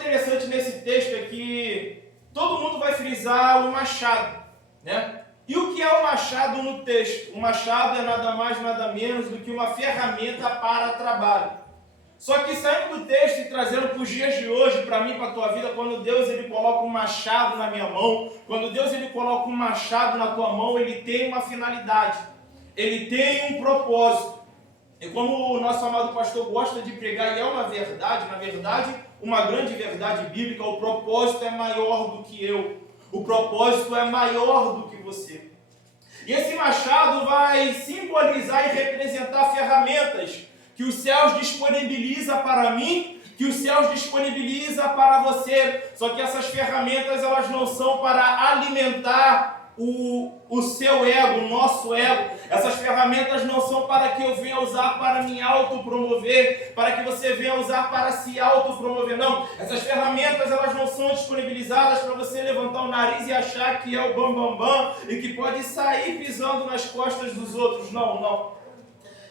interessante nesse texto é que todo mundo vai frisar o machado, né? E o que é o machado no texto? O machado é nada mais, nada menos do que uma ferramenta para trabalho. Só que saindo do texto e trazendo para os dias de hoje, para mim, para a tua vida, quando Deus ele coloca um machado na minha mão, quando Deus ele coloca um machado na tua mão, ele tem uma finalidade, ele tem um propósito. E como o nosso amado pastor gosta de pregar, e é uma verdade, na verdade, uma grande verdade bíblica, o propósito é maior do que eu. O propósito é maior do que você. E esse machado vai simbolizar e representar ferramentas que os céus disponibiliza para mim, que os céus disponibiliza para você. Só que essas ferramentas elas não são para alimentar o seu ego, o nosso ego. Essas ferramentas não são para que eu venha usar para me autopromover, para que você venha usar para se autopromover, não. Essas ferramentas elas não são disponibilizadas para você levantar o nariz e achar que é o bam e que pode sair pisando nas costas dos outros, não.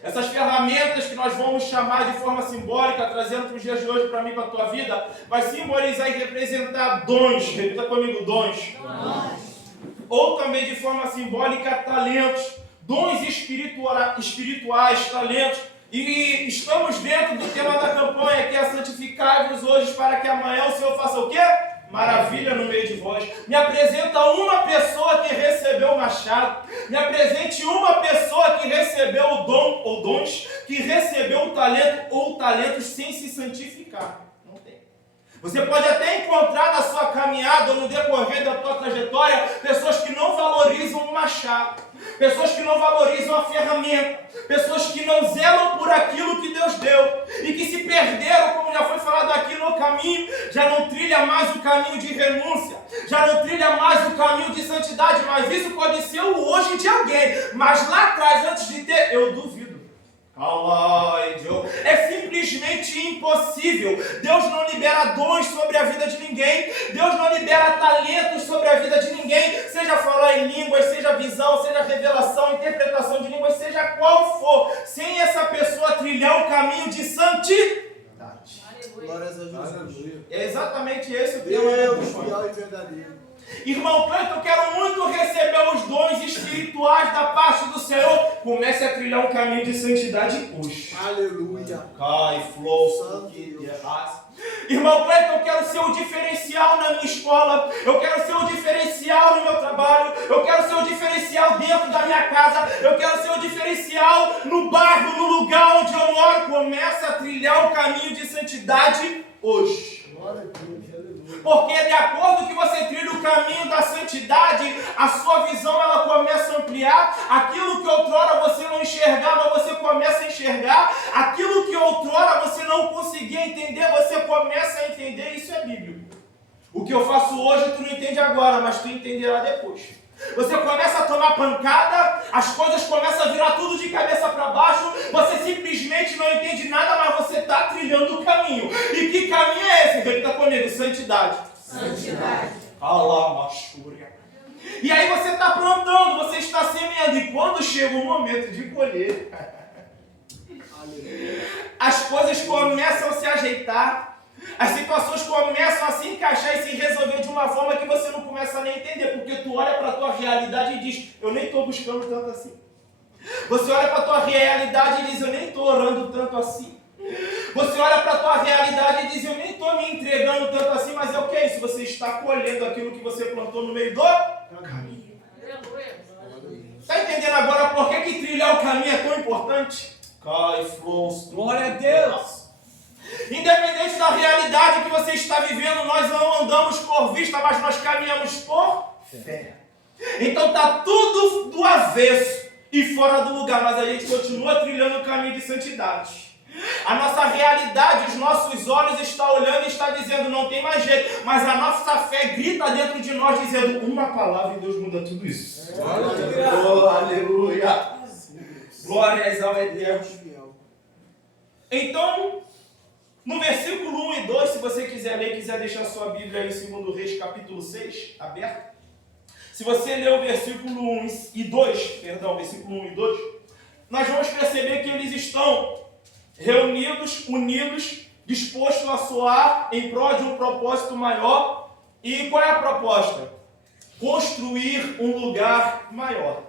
Essas ferramentas que nós vamos chamar de forma simbólica, trazendo para os dias de hoje, para mim, para a tua vida, vai simbolizar e representar dons. Repita comigo, dons. Ou também de forma simbólica, talentos, dons espirituais, talentos. E estamos dentro do tema da campanha, que é santificai-vos hoje, para que amanhã o Senhor faça o quê? Maravilha no meio de vós. Me apresenta uma pessoa que recebeu o machado. Me apresente uma pessoa que recebeu o dom ou dons, que recebeu o talento ou talentos sem se santificar. Você pode até encontrar na sua caminhada ou no decorrer da tua trajetória pessoas que não valorizam o machado, pessoas que não valorizam a ferramenta, pessoas que não zelam por aquilo que Deus deu e que se perderam, como já foi falado aqui, no caminho, já não trilha mais o caminho de renúncia, já não trilha mais o caminho de santidade, mas isso pode ser o hoje de alguém, mas lá atrás, antes de ter, eu duvido. É simplesmente impossível. Deus não libera dons sobre a vida de ninguém. Deus não libera talentos sobre a vida de ninguém. Seja falar em línguas, seja visão, seja revelação, interpretação de línguas, seja qual for. Sem essa pessoa trilhar um caminho de santidade. Glórias a Jesus. É exatamente esse o tema. Deus fiel e verdadeiro. Irmão Cleiton, eu quero muito receber os dons espirituais da parte do Senhor. Comece a trilhar um caminho de santidade hoje. Aleluia. Cai, flow, irmão Cleiton, eu quero ser o diferencial na minha escola. Eu quero ser o diferencial no meu trabalho. Eu quero ser o diferencial dentro da minha casa. Eu quero ser o diferencial no bairro, no lugar onde eu moro. Comece a trilhar um caminho de santidade hoje. Glória a Deus. Porque de acordo com que você trilha o caminho da santidade, a sua visão ela começa a ampliar. Aquilo que outrora você não enxergava, você começa a enxergar. Aquilo que outrora você não conseguia entender, você começa a entender. Isso é bíblico. O que eu faço hoje tu não entende agora, mas tu entenderá depois. Você começa a tomar pancada, as coisas começam a virar tudo de cabeça para baixo, você simplesmente não entende nada, mas você está trilhando o caminho. E que caminho é esse? Repita comigo, santidade. Santidade. E aí você está plantando, você está semeando, e quando chega o momento de colher, as coisas começam a se ajeitar. As situações começam a se encaixar e se resolver de uma forma que você não começa a nem entender, porque tu olha para a tua realidade e diz, eu nem estou buscando tanto assim. Você olha para a tua realidade e diz, eu nem estou orando tanto assim. Você olha para a tua realidade e diz, eu nem estou me entregando tanto assim, mas é o que é isso? Você está colhendo aquilo que você plantou no meio do caminho. Está entendendo agora por que trilhar o caminho é tão importante? Cai, flows, glória a Deus. Independente da realidade que você está vivendo, nós não andamos por vista, mas nós caminhamos por fé. Então está tudo do avesso e fora do lugar, mas a gente continua trilhando o caminho de santidade. A nossa realidade, os nossos olhos estão olhando e está dizendo, não tem mais jeito, mas a nossa fé grita dentro de nós dizendo, uma palavra e Deus muda tudo isso. Aleluia. Glórias ao Eterno. Então, no versículo 1 e 2, se você quiser ler, quiser deixar sua Bíblia aí em 2 Reis, capítulo 6, aberta. Se você ler o versículo 1 e 2, versículo 1 e 2, nós vamos perceber que eles estão reunidos, unidos, disposto a soar em prol de um propósito maior. E qual é a proposta? Construir um lugar maior.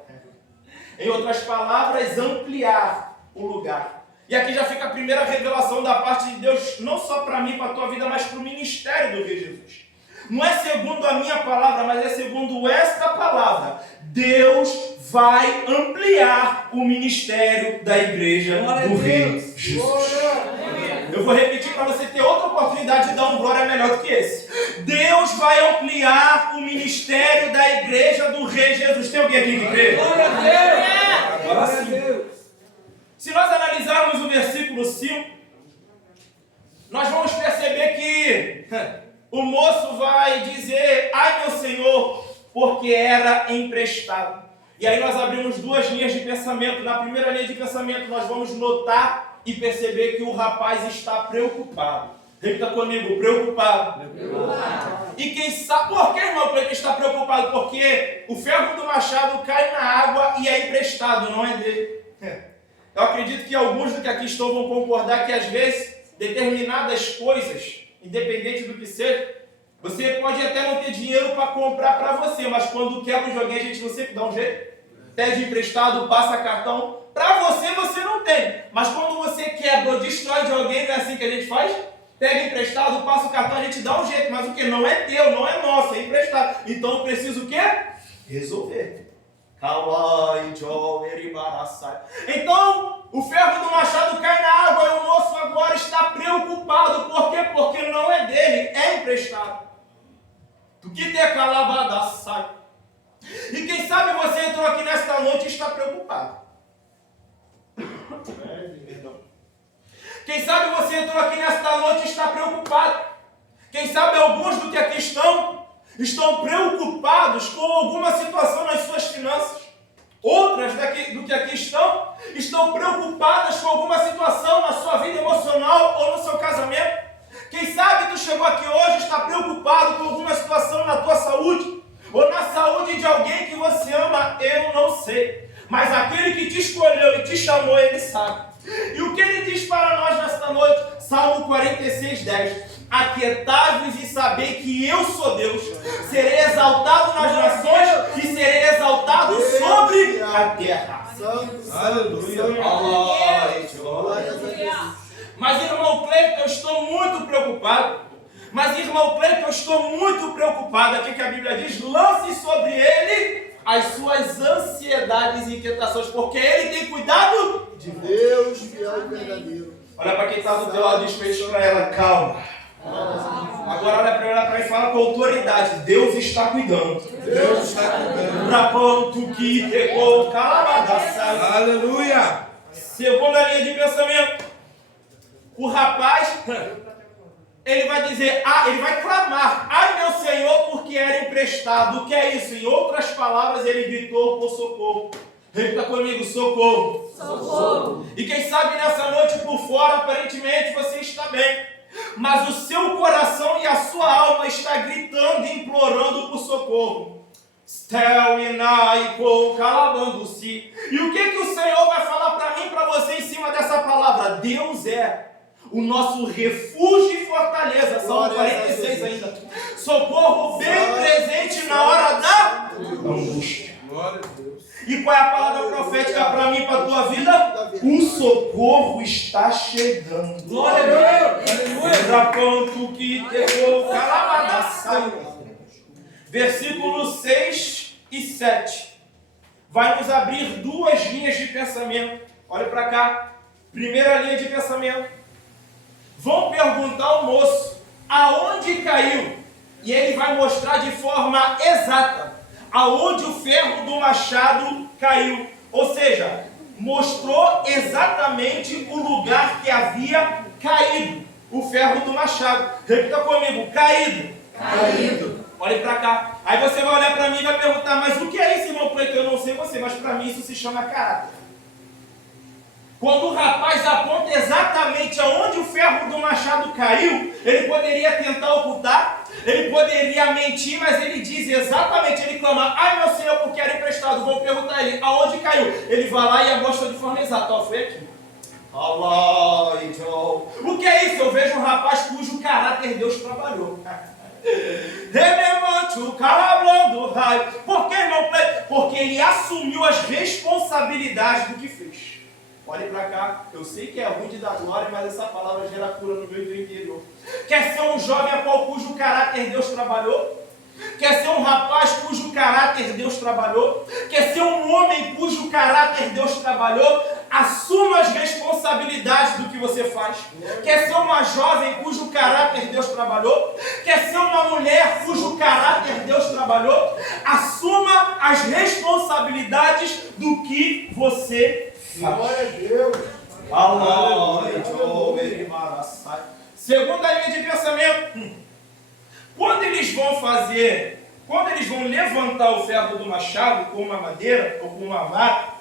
Em outras palavras, ampliar o lugar. E aqui já fica a primeira revelação da parte de Deus, não só para mim, para a tua vida, mas para o ministério do Rei Jesus. Não é segundo a minha palavra, mas é segundo esta palavra. Deus vai ampliar o ministério da igreja do Rei Jesus. Eu vou repetir para você ter outra oportunidade de dar um glória melhor do que esse. Deus vai ampliar o ministério da igreja do Rei Jesus. Tem alguém aqui que crê? Glória a Deus! Agora sim. Se nós analisarmos o versículo 5, nós vamos perceber que o moço vai dizer: ai meu Senhor, porque era emprestado. E aí nós abrimos duas linhas de pensamento. Na primeira linha de pensamento nós vamos notar e perceber que o rapaz está preocupado. Repita comigo: preocupado. E quem sabe, por que, irmão, ele está preocupado? Porque o ferro do machado cai na água e é emprestado, não é dele. Eu acredito que alguns do que aqui estão vão concordar que às vezes determinadas coisas, independente do que seja, você pode até não ter dinheiro para comprar para você, mas quando quebra de alguém, a gente não sempre dá um jeito. Pede emprestado, passa cartão. Para você, você não tem. Mas quando você quebra ou destrói de alguém, não é assim que a gente faz? Pega emprestado, passa o cartão, a gente dá um jeito. Mas o que? Não é teu, não é nosso, é emprestado. Então eu preciso o quê? Resolver. Então, o ferro do machado cai na água e o moço agora está preocupado. Por quê? Porque não é dele, é emprestado. Tu que te calabadaçai. E quem sabe você entrou aqui nesta noite e está preocupado. Quem sabe você entrou aqui nesta noite e está preocupado. Quem sabe alguns do que aqui estão preocupados com alguma situação nas suas finanças. Outras do que aqui estão preocupadas com alguma situação na sua vida emocional ou no seu casamento. Quem sabe tu chegou aqui hoje e está preocupado com alguma situação na tua saúde ou na saúde de alguém que você ama. Eu não sei, mas aquele que te escolheu e te chamou, ele sabe. E o que ele diz para nós nesta noite? Salmo 46, 10. Aquietai-vos e sabei que eu sou Deus. Serei exaltado nas nações e serei exaltado sobre a terra. Aleluia. Mas irmão Cleiton, eu estou muito preocupado. Aqui que a Bíblia diz: lance sobre ele as suas ansiedades e inquietações, porque ele tem cuidado de Deus fiel e verdadeiro. Olha para quem está do teu lado e diz para ela: calma. Agora olha para ela e fala com autoridade: Deus está cuidando. Deus está cuidando. Para ponto que pegou calabadaçai. Aleluia. Segunda linha de pensamento. O rapaz, ele vai dizer, ele vai clamar: ai meu Senhor, porque era emprestado. O que é isso? Em outras palavras, ele gritou por socorro. Repita comigo: socorro. Socorro. E quem sabe nessa noite por fora, aparentemente você está bem, mas o seu coração e a sua alma está gritando e implorando por socorro. E o que o Senhor vai falar para mim e para você em cima dessa palavra? Deus é o nosso refúgio e fortaleza. Salmo 46 ainda. Socorro bem presente na hora da angústia. Glória a Deus. E qual é a palavra profética para mim e para a tua vida? O socorro está chegando. Glória a Deus. Versículos 6 e 7. Vai nos abrir duas linhas de pensamento. Olha para cá. Primeira linha de pensamento. Vão perguntar ao moço aonde caiu. E ele vai mostrar de forma exata aonde o ferro do machado caiu. Ou seja, mostrou exatamente o lugar que havia caído o ferro do machado. Repita comigo: caído. Caído. Olhe para cá. Aí você vai olhar para mim e vai perguntar: mas o que é isso, irmão Cleiton? Eu não sei você, mas para mim isso se chama caráter. Quando o rapaz aponta exatamente aonde o ferro do machado caiu, ele poderia tentar ocultar, ele poderia mentir, mas ele diz exatamente, ele clama: ai meu Senhor, porque era emprestado. Vou perguntar a ele: aonde caiu? Ele vai lá e amostra de forma exata: ó, foi aqui. O que é isso? Eu vejo um rapaz cujo caráter Deus trabalhou. Rememante o calabrando o raio. Por que, irmão? Porque ele assumiu as responsabilidades do que fez. Olhe para cá, eu sei que é ruim de dar glória, mas essa palavra gera cura no meio do interior. Quer ser um jovem a qual cujo caráter Deus trabalhou? Quer ser um rapaz cujo caráter Deus trabalhou? Quer ser um homem cujo caráter Deus trabalhou? Assuma as responsabilidades do que você faz. Quer ser uma jovem cujo caráter Deus trabalhou? Quer ser uma mulher cujo caráter Deus trabalhou? Assuma as responsabilidades do que você faz. Glória a Deus. Segunda linha de pensamento. Quando eles vão levantar o ferro do machado com uma madeira ou com uma vara,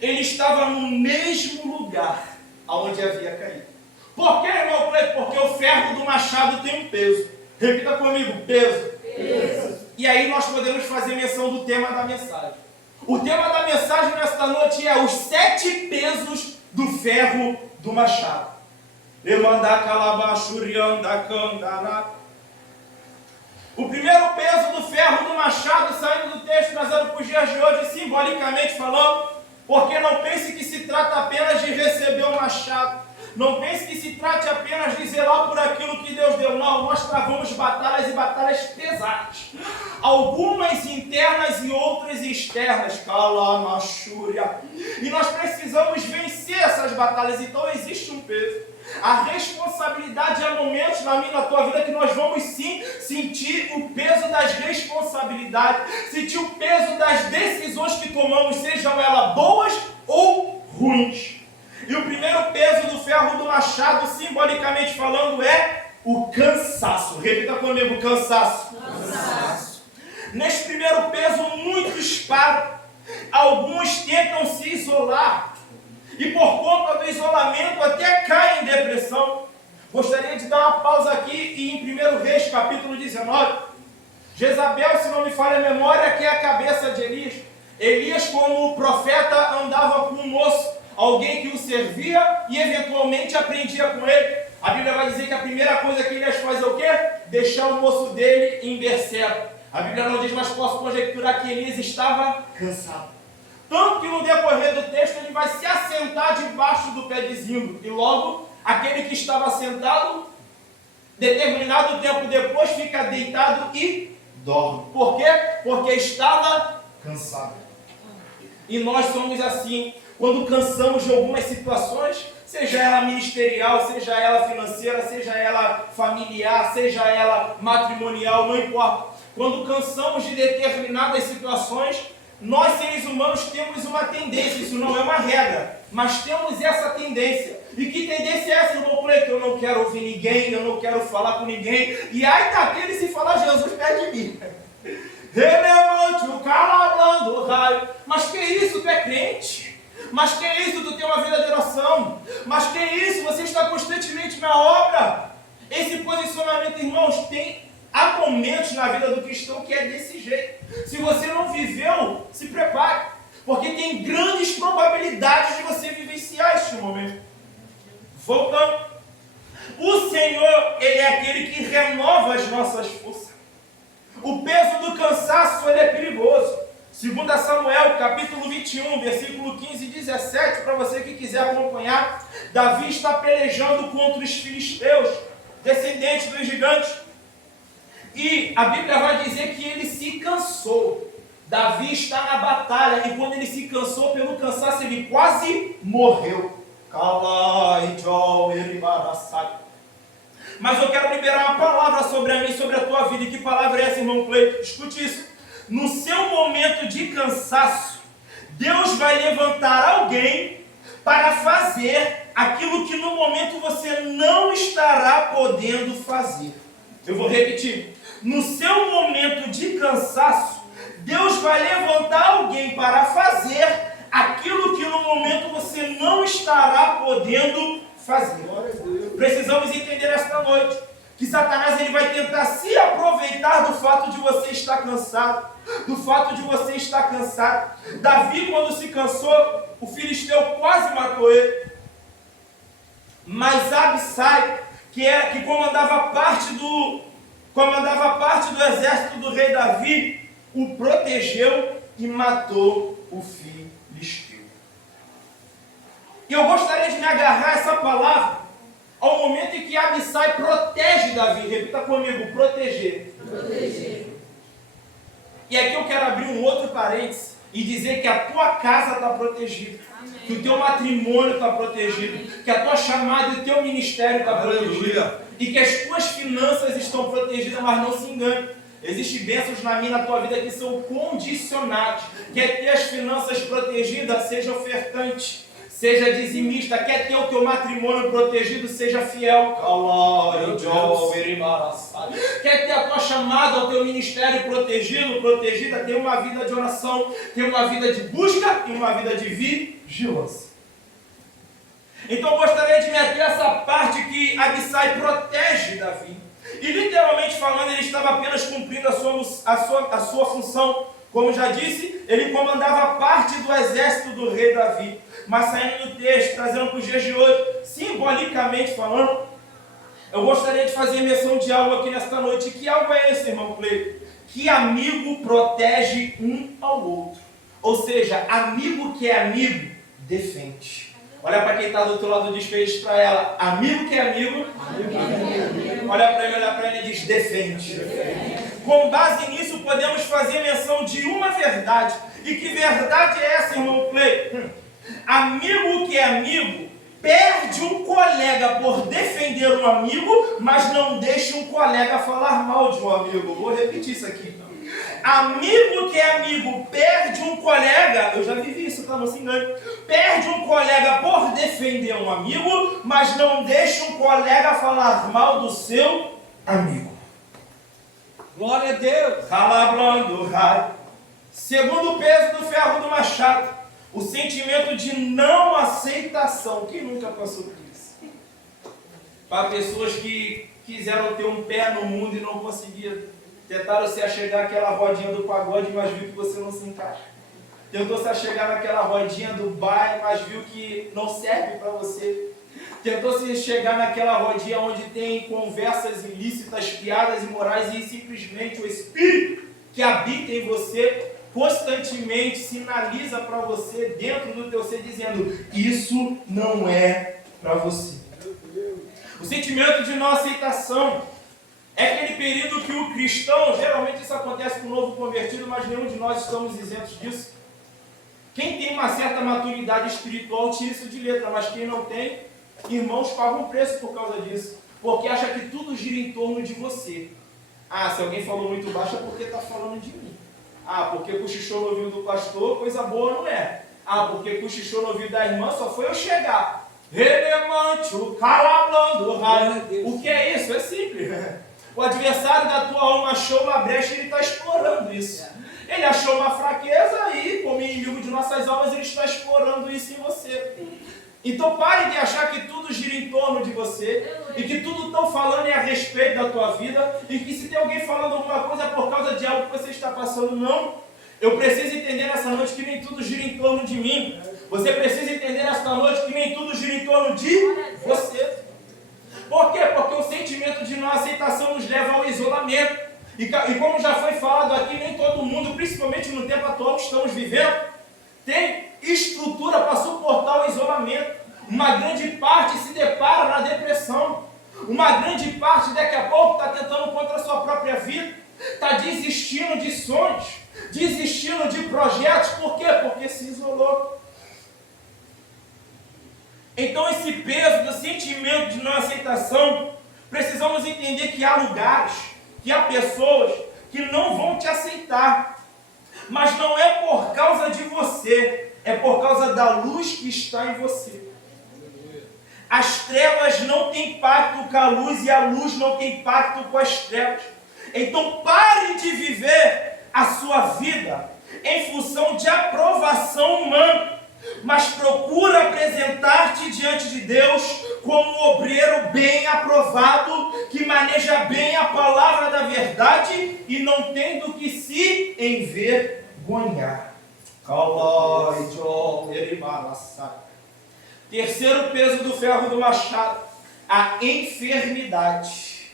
ele estava no mesmo lugar aonde havia caído. Por que, irmão Cleiton? Porque o ferro do machado tem um peso. Repita comigo, peso. E aí nós podemos fazer menção do tema da mensagem. O tema da mensagem nesta noite é os 7 pesos do ferro do machado. O primeiro peso do ferro do machado, saindo do texto, trazendo para os dias de hoje, simbolicamente falando, porque não pense que se trata apenas de receber o machado. Não pense que se trate apenas de zelar por aquilo que Deus deu. Não, nós travamos batalhas e batalhas pesadas. Algumas internas e outras externas. Calamachúria. E nós precisamos vencer essas batalhas. Então existe um peso. A responsabilidade há momentos na minha e na tua vida que nós vamos sim sentir o peso das responsabilidades, sentir o peso das decisões que tomamos, sejam elas boas ou ruins. E o primeiro peso do ferro do machado, simbolicamente falando, é o cansaço. Repita comigo, cansaço. Neste primeiro peso, muitos param. Alguns tentam se isolar. E por conta do isolamento até caem em depressão. Gostaria de dar uma pausa aqui e em 1 Reis, capítulo 19. Jezabel, se não me falha a memória, que é a cabeça de Elias. Elias, como profeta, andava com um moço, alguém que o servia e eventualmente aprendia com ele. A Bíblia vai dizer que a primeira coisa que Elias faz é o quê? Deixar o moço dele em Berseba. A Bíblia não diz, mas posso conjecturar que Elias estava cansado. Tanto que no decorrer do texto ele vai se assentar debaixo do pé de zimbro. E logo, aquele que estava sentado, determinado tempo depois, fica deitado e dorme. Por quê? Porque estava cansado. E nós somos assim, quando cansamos de algumas situações, seja ela ministerial, seja ela financeira, seja ela familiar, seja ela matrimonial, não importa. Quando cansamos de determinadas situações, nós seres humanos temos uma tendência, isso não é uma regra, mas temos essa tendência. E que tendência é essa, irmão Cleiton? Eu não quero ouvir ninguém, eu não quero falar com ninguém. E aí daquele se falar Jesus perto de mim. Relevante o calabrando o raio. Mas que isso, tu é crente? Mas que isso, tu tem uma vida de oração? Mas que isso, você está constantemente na obra? Esse posicionamento, irmãos, há momentos na vida do cristão que é desse jeito. Se você não viveu, se prepare. Porque tem grandes probabilidades de você vivenciar este momento. Voltando. O Senhor, Ele é aquele que renova as nossas forças. O peso do cansaço, ele é perigoso. 2 Samuel, capítulo 21, versículo 15 e 17, para você que quiser acompanhar, Davi está pelejando contra os filisteus, descendentes dos gigantes. E a Bíblia vai dizer que ele se cansou. Davi está na batalha e quando ele se cansou pelo cansaço, ele quase morreu. Mas eu quero liberar uma palavra sobre a mim, sobre a tua vida. E que palavra é essa, irmão Cleiton? Escute isso. No seu momento de cansaço, Deus vai levantar alguém para fazer aquilo que no momento você não estará podendo fazer. Eu vou repetir. No seu momento de cansaço, Deus vai levantar alguém para fazer aquilo que no momento você não estará podendo fazer. Precisamos entender esta noite que Satanás ele vai tentar se aproveitar do fato de você estar cansado, do fato de você estar cansado. Davi, quando se cansou, o filisteu quase matou ele. Mas Abissai, que comandava parte do exército do rei Davi, o protegeu e matou o filisteu. E eu gostaria de me agarrar a essa palavra ao momento em que Abissai protege Davi. Repita comigo, proteger. Proteger. E aqui eu quero abrir um outro parênteses e dizer que a tua casa está protegida. Amém. Que o teu matrimônio está protegido. Que a tua chamada e o teu ministério está protegido. Aleluia. E que as tuas finanças estão protegidas, mas não se engane. Existem bênçãos na minha e na tua vida que são condicionados. Quer ter as finanças protegidas, seja ofertante, seja dizimista. Quer ter o teu matrimônio protegido, seja fiel. Quer ter a tua chamada, o teu ministério protegida, tem uma vida de oração, tem uma vida de busca e uma vida de vigilância. Então eu gostaria de me ater a essa parte que Abissai protege Davi. E literalmente falando, ele estava apenas cumprindo a sua função. Como já disse, ele comandava parte do exército do rei Davi. Mas saindo do texto, trazendo para os dias de hoje, simbolicamente falando, eu gostaria de fazer menção de algo aqui nesta noite. Que algo é esse, irmão Cleito? Que amigo protege um ao outro. Ou seja, amigo que é amigo, defende. Olha para quem está do outro lado, diz para ela, amigo que é amigo, olha para ele e diz, defende. Com base nisso, podemos fazer menção de uma verdade. E que verdade é essa, irmão Clay? Amigo que é amigo, perde um colega por defender um amigo, mas não deixa um colega falar mal de um amigo. Vou repetir isso aqui. Amigo que é amigo perde um colega, eu já vivi isso, tá? Não se engane. Perde um colega por defender um amigo, mas não deixa um colega falar mal do seu amigo. Glória a Deus. Ralablando, rai. Segundo o peso do ferro do machado, o sentimento de não aceitação. Quem nunca passou por isso? Para pessoas que quiseram ter um pé no mundo e não conseguiram. Tentaram se achegar àquela rodinha do pagode, mas viu que você não se encaixa. Tentou se achegar naquela rodinha do baile, mas viu que não serve para você. Tentou se chegar naquela rodinha onde tem conversas ilícitas, piadas imorais e simplesmente o Espírito que habita em você constantemente sinaliza para você dentro do teu ser dizendo, isso não é para você. O sentimento de não aceitação é aquele período que o cristão, geralmente isso acontece com o novo convertido, mas nenhum de nós estamos isentos disso. Quem tem uma certa maturidade espiritual tira isso de letra, mas quem não tem, irmãos pagam preço por causa disso, porque acha que tudo gira em torno de você. Ah, se alguém falou muito baixo é porque está falando de mim. Ah, porque cochichou no ouvido do pastor, coisa boa não é. Ah, porque cochichou no ouvido da irmã, só foi eu chegar. Relemante, o calablando, o que é isso? É simples. O adversário da tua alma achou uma brecha e ele está explorando isso. Ele achou uma fraqueza e, como inimigo de nossas almas, ele está explorando isso em você. Então pare de achar que tudo gira em torno de você e que tudo estão falando é a respeito da tua vida e que se tem alguém falando alguma coisa é por causa de algo que você está passando. Não. Eu preciso entender nessa noite que nem tudo gira em torno de mim. Você precisa entender nessa noite que nem tudo gira em torno de você. Por quê? Porque o sentimento de não aceitação nos leva ao isolamento. E como já foi falado aqui, nem todo mundo, principalmente no tempo atual que estamos vivendo, tem estrutura para suportar o isolamento. Uma grande parte se depara na depressão. Uma grande parte daqui a pouco está tentando contra a sua própria vida. Está desistindo de sonhos, desistindo de projetos. Por quê? Porque se isolou. Então esse peso do sentimento de não aceitação, precisamos entender que há lugares, que há pessoas que não vão te aceitar. Mas não é por causa de você, é por causa da luz que está em você. As trevas não têm pacto com a luz e a luz não tem pacto com as trevas. Então pare de viver a sua vida em função de aprovação humana, mas procura apresentar-te diante de Deus como um obreiro bem aprovado, que maneja bem a palavra da verdade e não tem do que se envergonhar. Terceiro peso do ferro do machado, a enfermidade.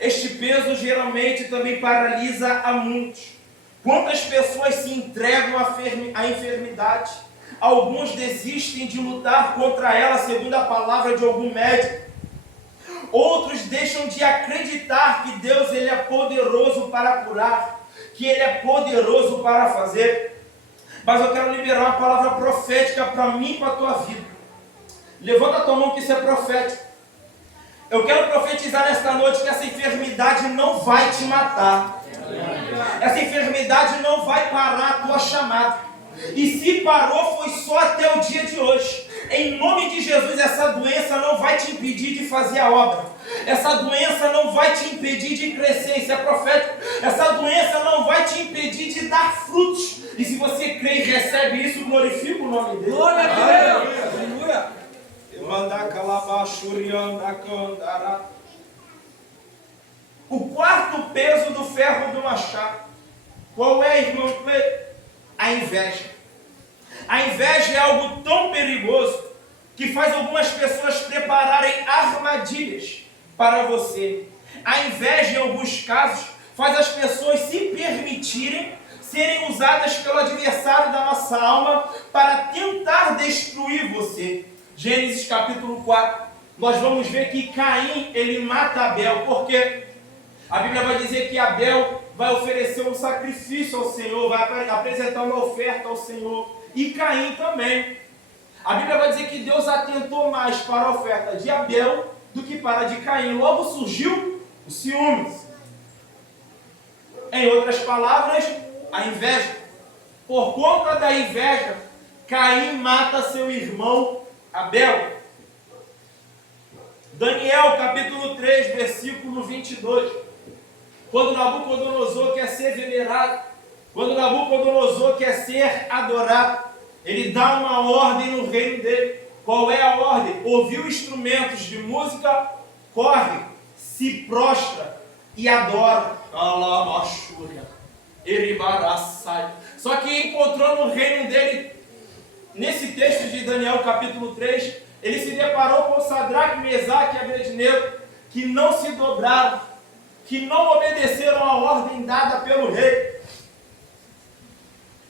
Este peso geralmente também paralisa a muitos. Quantas pessoas se entregam à enfermidade? Alguns desistem de lutar contra ela segundo a palavra de algum médico. Outros deixam de acreditar que Deus ele é poderoso para curar, que Ele é poderoso para fazer. Mas eu quero liberar uma palavra profética para mim e para a tua vida. Levanta a tua mão que isso é profético. Eu quero profetizar nesta noite que essa enfermidade não vai te matar. Essa enfermidade não vai parar a tua chamada. E se parou, foi só até o dia de hoje. Em nome de Jesus, essa doença não vai te impedir de fazer a obra. Essa doença não vai te impedir de crescer. Isso é profético. Essa doença não vai te impedir de dar frutos. E se você crê e recebe isso, glorifica o nome dele. Glória a Deus. Aleluia. O quarto peso do ferro do machado. Qual é, irmão? A inveja. A inveja é algo tão perigoso que faz algumas pessoas prepararem armadilhas para você. A inveja, em alguns casos, faz as pessoas se permitirem serem usadas pelo adversário da nossa alma para tentar destruir você. Gênesis capítulo 4, nós vamos ver que Caim, ele mata Abel. Por quê? A Bíblia vai dizer que Abel vai oferecer um sacrifício ao Senhor, vai apresentar uma oferta ao Senhor. E Caim também. A Bíblia vai dizer que Deus atentou mais para a oferta de Abel do que para a de Caim. Logo surgiu o ciúmes. Em outras palavras, a inveja. Por conta da inveja, Caim mata seu irmão Abel. Daniel capítulo 3, versículo 22. Quando Nabucodonosor quer ser venerado, quando Nabucodonosor quer ser adorado, ele dá uma ordem no reino dele. Qual é a ordem? Ouviu instrumentos de música, corre, se prostra e adora. Só que encontrou no reino dele, nesse texto de Daniel capítulo 3, ele se deparou com Sadraque, Mesaque e Abednego, que não se dobraram, que não obedeceram à ordem dada pelo rei.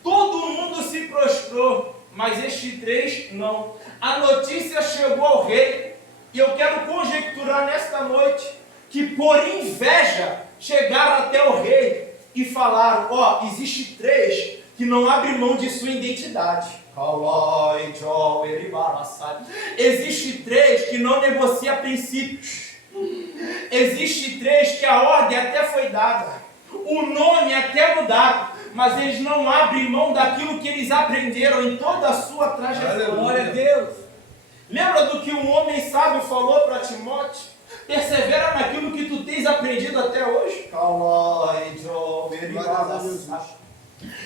Todo mundo se prostrou, mas estes três não. A notícia chegou ao rei, e eu quero conjecturar nesta noite, que por inveja chegaram até o rei e falaram: existe três que não abrem mão de sua identidade. Existe três que não negocia princípios. Existe três que a ordem até foi dada, o nome até mudaram, mas eles não abrem mão daquilo que eles aprenderam em toda a sua trajetória. Glória a Deus. Lembra do que um homem sábio falou para Timóteo? Persevera naquilo que tu tens aprendido até hoje.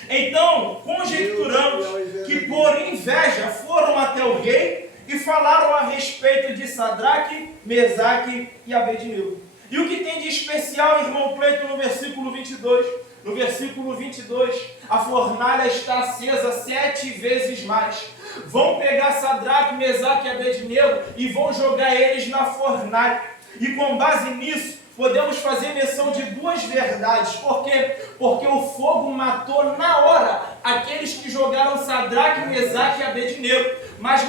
Então, conjecturamos que por inveja foram até o rei e falaram a respeito de Sadraque, Mesaque e Abednego. E o que tem de especial, irmão Cleito, no versículo 22? No versículo 22, a fornalha está acesa 7 vezes mais. Vão pegar Sadraque, Mesaque e Abednego e vão jogar eles na fornalha. E com base nisso, podemos fazer menção de duas verdades. Por quê? Porque o fogo matou na hora aqueles que jogaram Sadraque, Mesaque e Abednego. Mas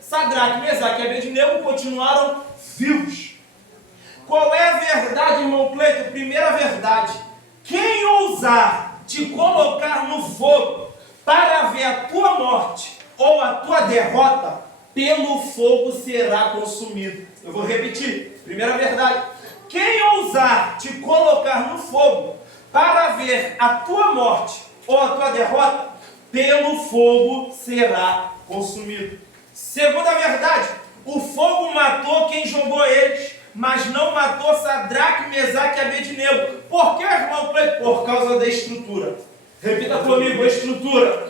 Sadraque, Mesaque e Abednego continuaram vivos. Qual é a verdade, irmão Cleito? Primeira verdade: quem ousar te colocar no fogo para ver a tua morte ou a tua derrota, pelo fogo será consumido. Eu vou repetir. Primeira verdade: quem ousar te colocar no fogo para ver a tua morte ou a tua derrota, pelo fogo será consumido. Segunda verdade: o fogo matou quem jogou eles, mas não matou Sadraque, Mesaque e Abednego. Por que, irmão? Por causa da estrutura. Repita comigo: estrutura.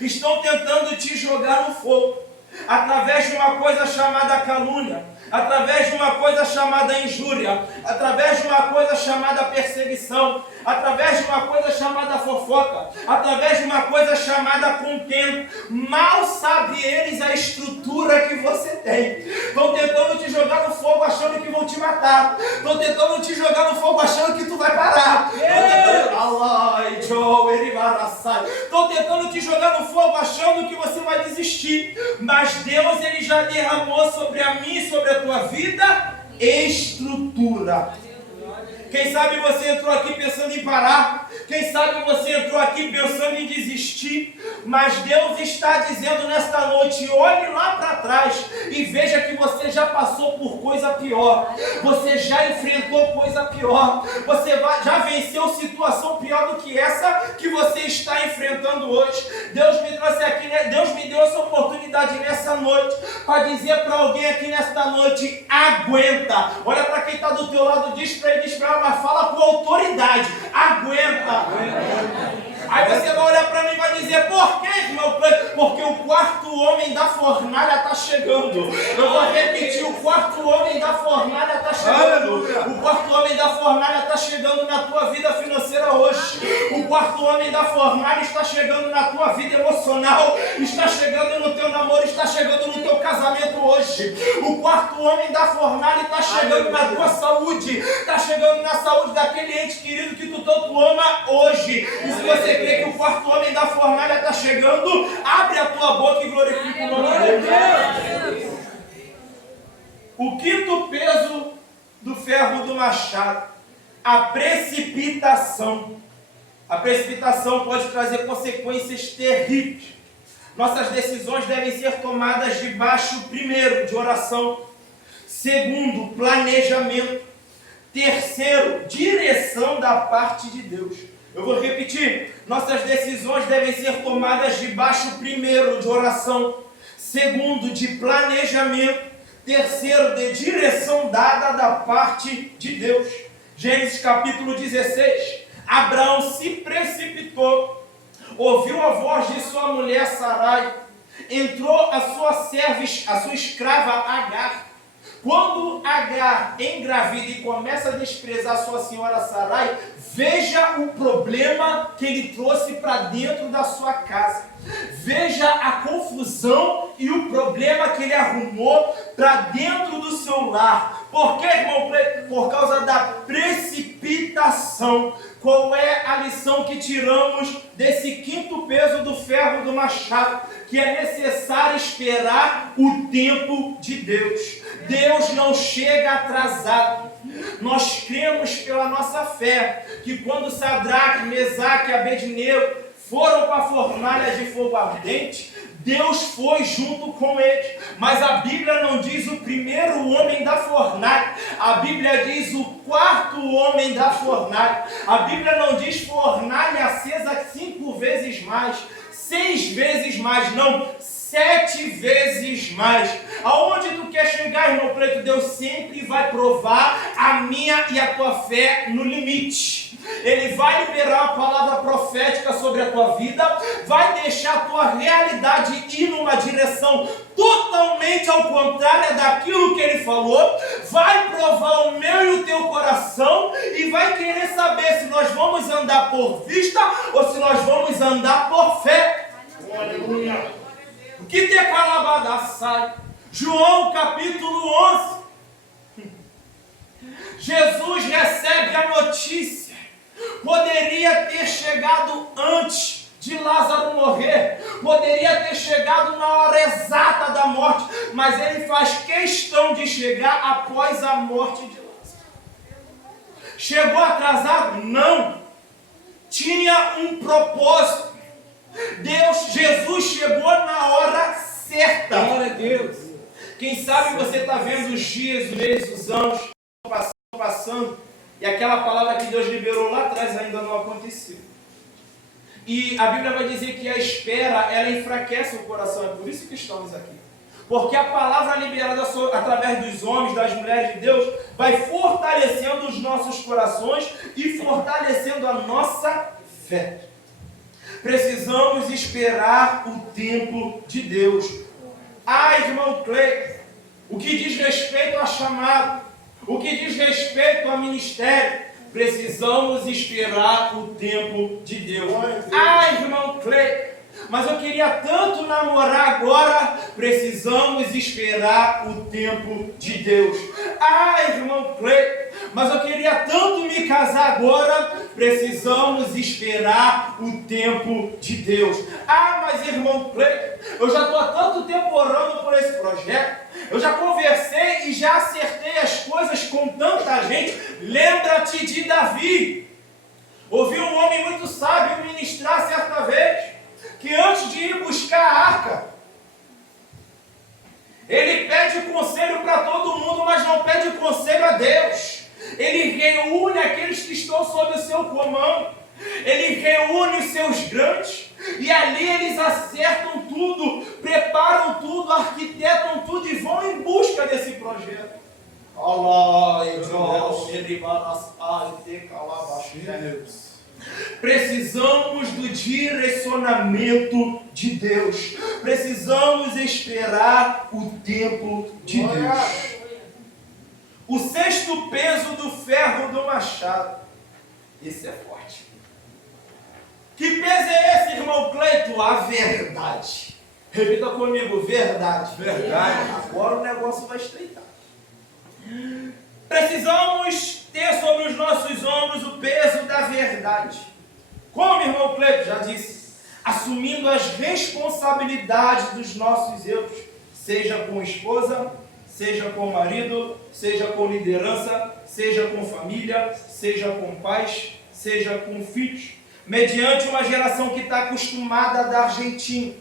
Estão tentando te jogar no fogo através de uma coisa chamada calúnia, através de uma coisa chamada injúria, através de uma coisa chamada perseguição, através de uma coisa chamada fofoca, através de uma coisa chamada contenda. Mal sabe eles a estrutura que você tem. Estão tentando te jogar no fogo achando que vão te matar. Estão tentando te jogar no fogo achando que tu vai parar. Estão tentando te jogar no fogo achando que você vai desistir. Mas Deus, ele já derramou sobre a mim e sobre a tua vida estrutura. Quem sabe você entrou aqui pensando em parar. Quem sabe você entrou aqui pensando em desistir. Mas Deus está dizendo nesta noite: olhe lá para trás e veja que você já passou por coisa pior. Você já enfrentou coisa pior. Você já venceu situação pior do que essa que você está enfrentando hoje. Deus me trouxe aqui, Deus me deu essa oportunidade nessa noite para dizer para alguém aqui nesta noite: aguenta. Olha para quem está do teu lado, diz para ele, mas fala com autoridade: aguenta. Aí você vai olhar para mim e vai dizer: por que, irmão? Porque o quarto homem da fornalha está chegando. Eu vou repetir: o quarto homem da fornalha está chegando. O quarto homem da fornalha está chegando na tua vida financeira hoje. O quarto homem da fornalha está chegando na tua vida emocional. Está chegando no teu namoro, está chegando no teu casamento hoje. O quarto homem da fornalha está chegando na tua saúde. Está chegando na saúde daquele ente querido que tu tanto ama hoje. E se você crê que o quarto homem da fornalha está chegando, abre a tua boca e glorifica o nome de Deus. O quinto peso do ferro do machado: a precipitação. A precipitação pode trazer consequências terríveis. Nossas decisões devem ser tomadas debaixo, primeiro, de oração. Segundo, planejamento. Terceiro, direção da parte de Deus. Eu vou repetir: nossas decisões devem ser tomadas debaixo, primeiro, de oração. Segundo, de planejamento. Terceiro, de direção dada da parte de Deus. Gênesis capítulo 16. Abraão se precipitou, ouviu a voz de sua mulher Sarai, entrou a sua serva, a sua escrava Agar. Quando Agar engravida e começa a desprezar sua senhora Sarai, veja o problema que ele trouxe para dentro da sua casa. Veja a confusão e o problema que ele arrumou para dentro do seu lar. Por quê, irmão? Por causa da precipitação. Qual é a lição que tiramos desse quinto peso do ferro do machado? Que é necessário esperar o tempo de Deus. Deus não chega atrasado. Nós cremos pela nossa fé que quando Sadraque, Mesaque e Abednego foram para a fornalha de fogo ardente, Deus foi junto com eles. Mas a Bíblia não diz o primeiro homem da fornalha. A Bíblia diz o quarto homem da fornalha. A Bíblia não diz fornalha acesa 5 vezes mais, 6 vezes mais, não, 7 vezes mais. Aonde tu quer chegar, irmão preto? Deus sempre vai provar a minha e a tua fé no limite. Ele vai liberar a palavra profética sobre a tua vida, vai deixar a tua realidade ir numa direção totalmente ao contrário daquilo que ele falou, vai provar o meu e o teu coração e vai querer saber se nós vamos andar por vista ou se nós vamos andar por fé. Aleluia. O que te calabadaçai? João capítulo 11. Jesus recebe a notícia. Poderia ter chegado antes de Lázaro morrer, poderia ter chegado na hora exata da morte, mas ele faz questão de chegar após a morte de Lázaro. Chegou atrasado? Não. Tinha um propósito. Jesus chegou na hora certa. Glória a Deus. Quem sabe você está vendo os dias, os meses, os anos passando, e aquela palavra que Deus liberou lá atrás ainda não aconteceu. E a Bíblia vai dizer que a espera, ela enfraquece o coração. É por isso que estamos aqui. Porque a palavra liberada através dos homens, das mulheres de Deus, vai fortalecendo os nossos corações e fortalecendo a nossa fé. Precisamos esperar o tempo de Deus. Ah, irmão Cleiton, o que diz respeito a chamado, o que diz respeito a ministério, precisamos esperar o tempo de Deus. Ah, irmão Cleiton, mas eu queria tanto namorar agora. Precisamos esperar o tempo de Deus. Ah, irmão Cleiton, mas eu queria tanto me casar agora. Precisamos esperar o tempo de Deus. Ah, mas irmão Cleiton, eu já estou há tanto tempo orando por esse projeto. Eu já conversei e já acertei as coisas com tanta gente. Lembra-te de Davi. Ouvi um homem muito sábio ministrar certa vez que antes de ir buscar a arca, ele pede conselho para todo mundo, mas não pede conselho a Deus. Ele reúne aqueles que estão sob o seu comando. Ele reúne os seus grandes. E ali eles acertam tudo, preparam tudo, arquitetam tudo e vão em busca desse projeto. Precisamos do direcionamento de Deus. Precisamos esperar o tempo de Deus. O sexto peso do ferro do machado. Esse é forte. Que peso é esse, irmão Cleiton? A verdade. Repita comigo, verdade. Verdade. Agora o negócio vai estreitar. Precisamos ter sobre os nossos ombros o peso da verdade. Como, irmão Cleiton já disse, assumindo as responsabilidades dos nossos erros, seja com esposa, seja com marido, seja com liderança, seja com família, seja com pais, seja com filhos, mediante uma geração que está acostumada a dar jeitinho,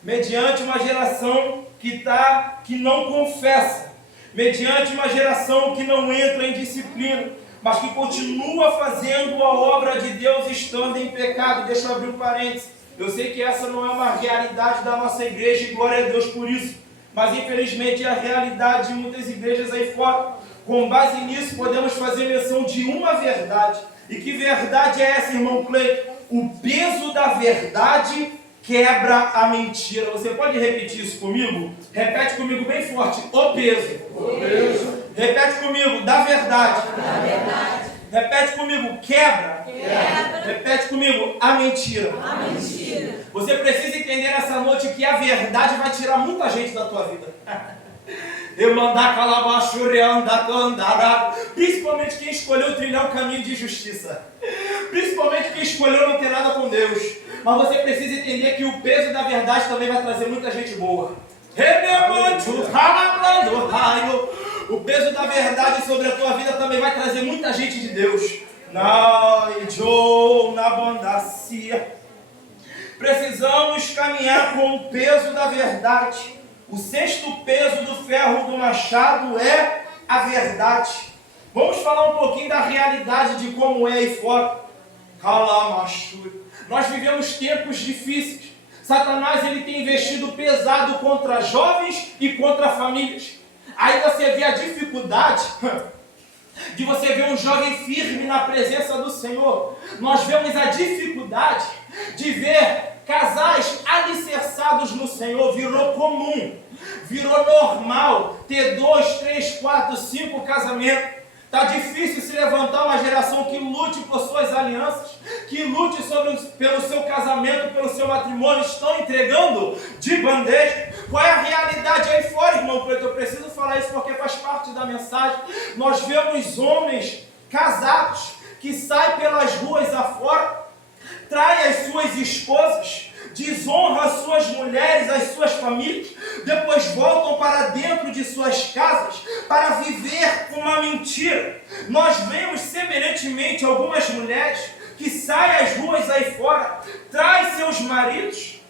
mediante uma geração que não confessa, mediante uma geração que não entra em disciplina, mas que continua fazendo a obra de Deus estando em pecado. Deixa eu abrir um parênteses. Eu sei que essa não é uma realidade da nossa igreja e glória a Deus por isso, mas infelizmente é a realidade de muitas igrejas aí fora. Com base nisso, podemos fazer menção de uma verdade. E que verdade é essa, irmão Cleiton? O peso da verdade quebra a mentira. Você pode repetir isso comigo? Repete comigo bem forte. O peso. O peso. Repete comigo. Da verdade. Da verdade. Repete comigo. Quebra. Quebra. Repete comigo. A mentira. A mentira. Você precisa entender essa noite que a verdade vai tirar muita gente da tua vida. Principalmente quem escolheu trilhar um caminho de justiça. Principalmente quem escolheu não ter nada com Deus. Mas você precisa entender que o peso da verdade também vai trazer muita gente boa. O peso da verdade sobre a tua vida também vai trazer muita gente de Deus. Precisamos caminhar com o peso da verdade. O sexto peso do ferro do machado é a verdade. Vamos falar um pouquinho da realidade de como é aí fora. Nós vivemos tempos difíceis. Satanás ele tem investido pesado contra jovens e contra famílias. Aí você vê a dificuldade de você ver um jovem firme na presença do Senhor. Nós vemos a dificuldade de ver casais alicerçados no Senhor. Virou comum, virou normal ter 2, 3, 4, 5 casamentos. Está difícil se levantar uma geração que lute por suas alianças, que lute pelo seu casamento, pelo seu matrimônio. Estão entregando de bandeja. Qual é a realidade aí fora, irmão Preto? Eu preciso falar isso porque faz parte da mensagem. Nós vemos homens casados que saem pelas ruas afora, traem as suas esposas, desonram as suas mulheres, as suas famílias, depois voltam para dentro de suas casas para viver uma mentira. Nós vemos semelhantemente algumas mulheres que saem às ruas aí fora, traem seus maridos,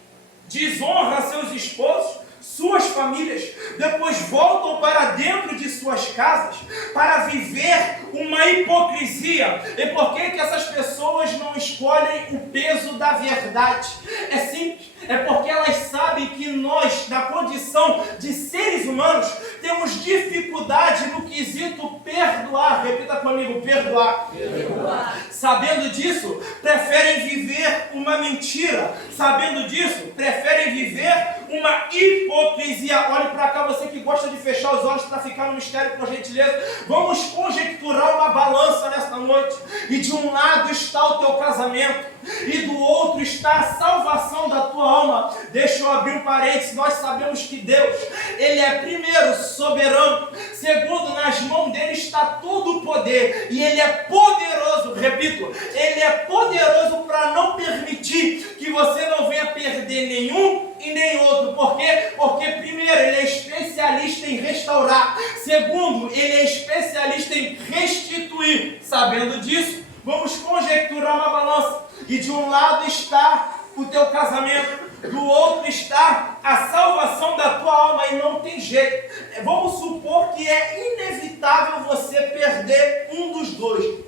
desonram seus esposos, suas famílias, depois voltam para dentro de suas casas para viver uma hipocrisia. E por que essas pessoas não escolhem o peso da verdade? É simples, é porque elas sabem que nós, na condição de seres humanos, temos dificuldade no quesito perdoar. Repita comigo, perdoar. Perdoar. Sabendo disso, preferem viver uma mentira. Sabendo disso, preferem viver uma hipocrisia. Olhe para cá, você que gosta de fechar os olhos para ficar no mistério, por gentileza. Vamos conjecturar uma balança nesta noite. E de um lado está o teu casamento, e do outro está a salvação da tua alma. Deixa eu abrir um parênteses. Nós sabemos que Deus, Ele é primeiro soberano, segundo, nas mãos dele está todo o poder, e Ele é poderoso, repito, Ele é poderoso para não permitir que você não venha perder nenhum e nem outro. Por quê? Porque primeiro, Ele é especialista em restaurar, segundo, Ele é especialista em restituir. Sabendo disso, vamos conjecturar uma balança, e de um lado está o teu casamento, do outro está a salvação da tua alma, e não tem jeito. Vamos supor que é inevitável você perder um dos dois.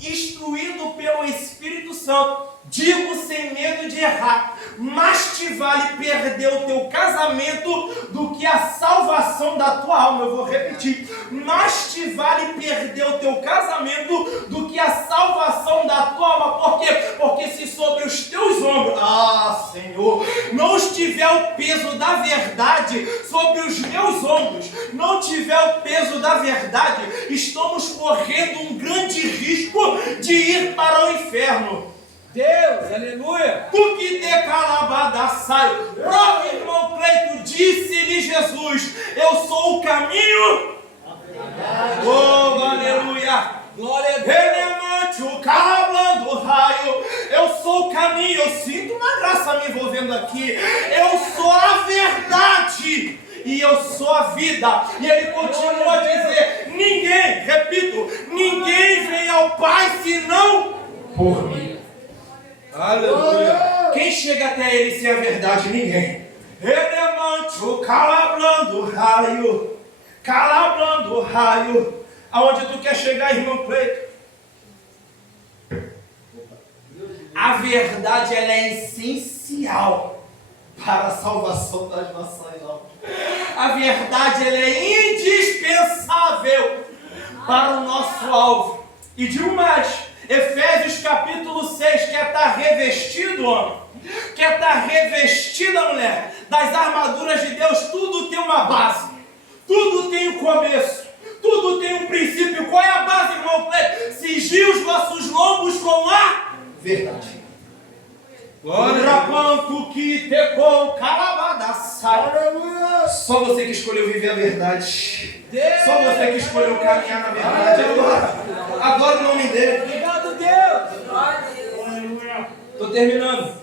Instruído pelo Espírito Santo, digo sem medo de errar, mas te vale perder o teu casamento do que a salvação da tua alma. Eu vou repetir, mas te vale perder o teu casamento do que a salvação da tua alma. Por quê? Porque se sobre os teus ombros, Senhor, não estiver o peso da verdade, sobre os meus ombros não tiver o peso da verdade, estamos correndo um grande risco de ir para o inferno. Deus, aleluia. Tu que decalabadaçai, próprio irmão Cleito, disse-lhe Jesus: eu sou o caminho. Oh, aleluia. Glória a Deus. Relemante o calablando o raio. Eu sou o caminho. Eu sinto uma graça me envolvendo aqui. Eu sou a verdade e eu sou a vida. E ele continua a dizer: ninguém, repito, ninguém vem ao Pai senão por mim. Aleluia. Quem chega até ele sem a verdade? Ninguém. Relemante o calablando o raio. Calablando o raio. Aonde tu quer chegar, irmão Cleito? A verdade, ela é essencial para a salvação das nações. A verdade, ela é indispensável para o nosso alvo. E digo mais, Efésios capítulo 6, quer estar revestido, homem? Quer estar revestida, mulher, das armaduras de Deus? Tudo tem uma base, tudo tem um começo, tudo tem um princípio. Qual é a base, irmão Cleito? Cingir os vossos lombos com a verdade. Glória. Quanto que tecou calabadaçai. Só você que escolheu viver a verdade. Só você que escolheu caminhar na verdade. Adora o nome dele. Obrigado, Deus. Glória a Deus. Estou terminando.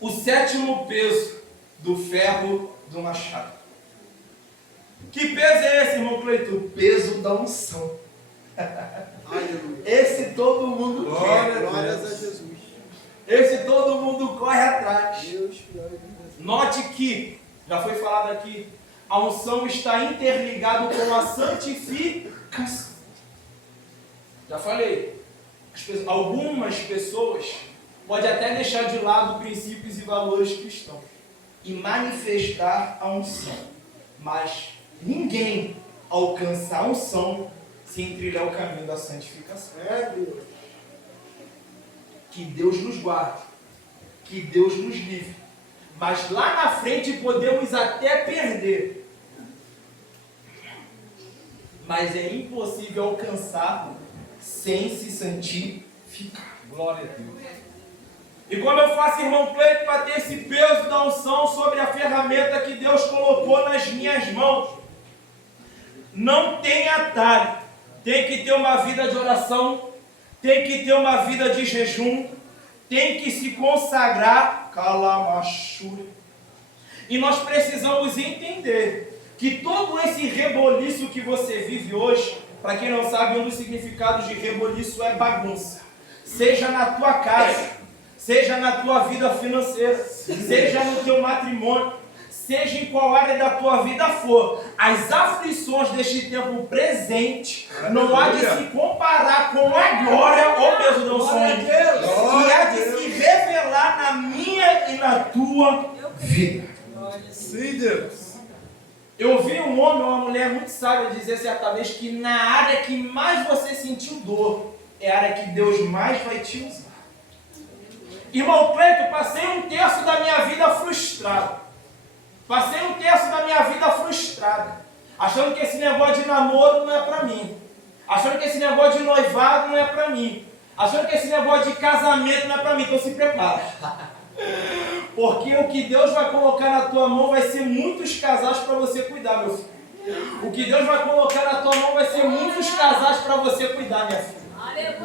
O sétimo peso do ferro do machado. Que peso é esse, irmão Cleito? O peso da unção. Esse todo mundo quer. Glórias a Jesus. Esse todo mundo corre atrás. Deus, glória a Deus. Note que, já foi falado aqui, a unção está interligada com a santificação. Já falei. Algumas pessoas podem até deixar de lado princípios e valores cristãos e manifestar a unção. Mas ninguém alcança a unção sem trilhar o caminho da santificação. Deus. Que Deus nos guarde, que Deus nos livre. Mas lá na frente podemos até perder. Mas é impossível alcançar sem se santificar. Glória a Deus. E como eu faço, irmão Cleito, para ter esse peso da unção sobre a ferramenta que Deus colocou nas minhas mãos? Não tem atalho. Tem que ter uma vida de oração, tem que ter uma vida de jejum, tem que se consagrar, calamachura. E nós precisamos entender que todo esse reboliço que você vive hoje, para quem não sabe, um dos significados de reboliço é bagunça. Seja na tua casa, seja na tua vida financeira, seja no teu matrimônio, seja em qual área da tua vida for, as aflições deste tempo presente não há de se comparar com a glória, ó peso do sonho, que há de se revelar na minha e na tua vida. Sim, Deus. Eu ouvi um homem ou uma mulher muito sábia dizer certa vez que na área que mais você sentiu dor, é a área que Deus mais vai te usar. Irmão Cleito, passei 1/3 da minha vida frustrado. Passei um terço da minha vida frustrado, achando que esse negócio de namoro não é para mim, achando que esse negócio de noivado não é para mim, achando que esse negócio de casamento não é para mim. Então se prepara, porque o que Deus vai colocar na tua mão vai ser muitos casais para você cuidar, meu filho. O que Deus vai colocar na tua mão vai ser muitos casais para você cuidar, minha filha.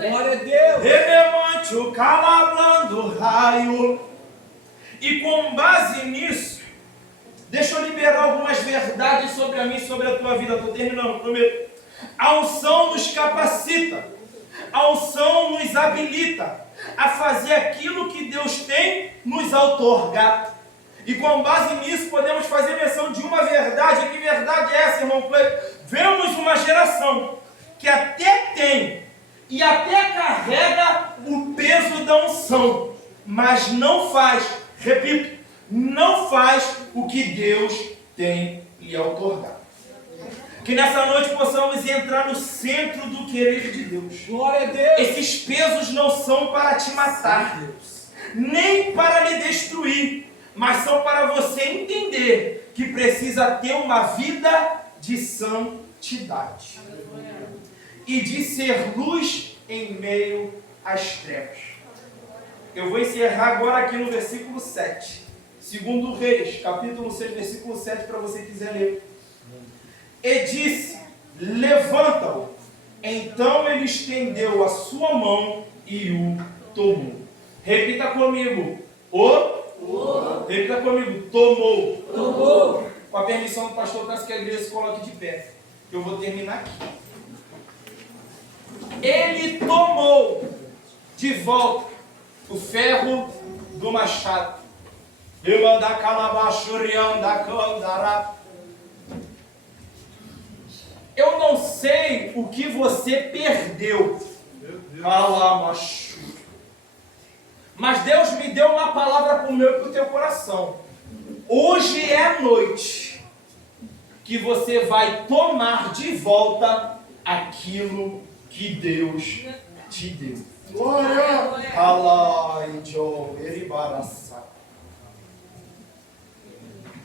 Glória a Deus. Relevante o calabrando raio. E com base nisso, deixa eu liberar algumas verdades sobre a mim e sobre a tua vida. Estou terminando, prometo. A unção nos capacita. A unção nos habilita a fazer aquilo que Deus tem nos outorgado. E com base nisso podemos fazer menção de uma verdade. E que verdade é essa, irmão Cleiton? Vemos uma geração que até tem e até carrega o peso da unção, mas não faz, repito, não faz o que Deus tem lhe outorgado. Que nessa noite possamos entrar no centro do querer de Deus. Glória a Deus. Esses pesos não são para te matar, nem para lhe destruir, mas são para você entender que precisa ter uma vida de santidade e de ser luz em meio às trevas. Eu vou encerrar agora aqui no versículo 7. Segundo Reis, capítulo 6, versículo 7, para você quiser ler. E disse, levanta-o. Então ele estendeu a sua mão e o tomou. Repita comigo. Repita comigo. Tomou. Com a permissão do pastor, peço que a igreja se coloque de pé. Eu vou terminar aqui. Ele tomou de volta o ferro do machado. Eu não sei o que você perdeu, mas Deus me deu uma palavra para o meu e para o teu coração. Hoje é a noite que você vai tomar de volta aquilo que Deus te deu. Glória.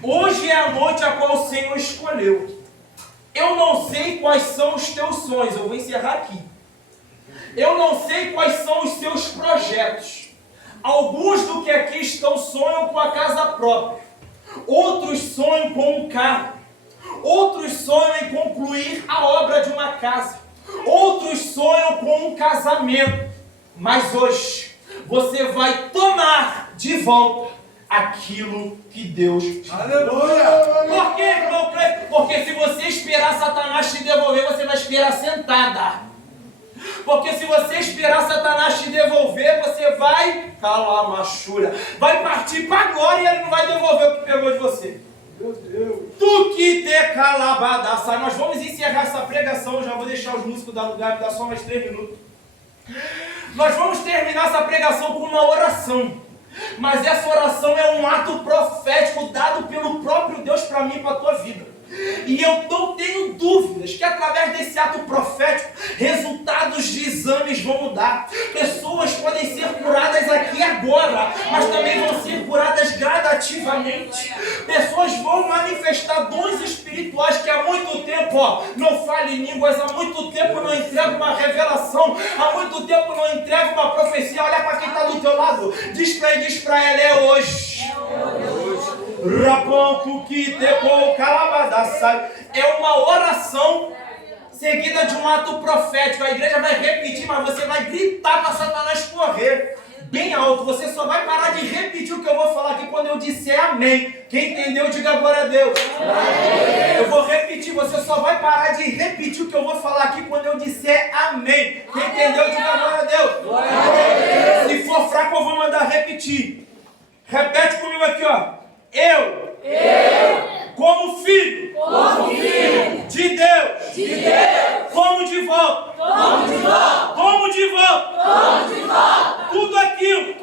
Hoje é a noite a qual o Senhor escolheu. Eu não sei quais são os teus sonhos, eu vou encerrar aqui. Eu não sei quais são os seus projetos. Alguns do que aqui estão sonham com a casa própria. Outros sonham com um carro. Outros sonham em concluir a obra de uma casa. Outros sonham com um casamento. Mas hoje você vai tomar de volta aquilo que Deus te deu. Aleluia. Por quê, irmão? Porque se você esperar Satanás te devolver, você vai esperar sentada. Porque se você esperar Satanás te devolver, você vai calar a machura. Vai partir para agora e ele não vai devolver o que pegou de você. Meu Deus. Tu que te calabadaça. Nós vamos encerrar essa pregação. Já vou deixar os músicos dar lugar, me dá só mais 3 minutos. Nós vamos terminar essa pregação com uma oração. Mas essa oração é um ato profético dado pelo próprio Deus para mim e para a tua vida. E eu não tenho dúvidas que através desse ato profético, resultados de exames vão mudar. Pessoas podem ser curadas aqui agora, mas também vão ser curadas gradativamente. Pessoas vão manifestar dons espirituais que há muito tempo, não fala em línguas, há muito tempo não entrega uma revelação, há muito tempo não entrega uma profecia. Olha para quem está do teu lado, diz para ela, é hoje. É uma oração seguida de um ato profético. A igreja vai repetir, mas você vai gritar para Satanás correr bem alto. Você só vai parar de repetir o que eu vou falar aqui quando eu disser amém. Quem entendeu, diga glória a Deus. Eu vou repetir, você só vai parar de repetir o que eu vou falar aqui quando eu disser amém. Quem entendeu, diga glória a Deus. Se for fraco, eu vou mandar repetir. Repete comigo aqui, ó. Eu, como filho, de Deus, como de volta, tudo aquilo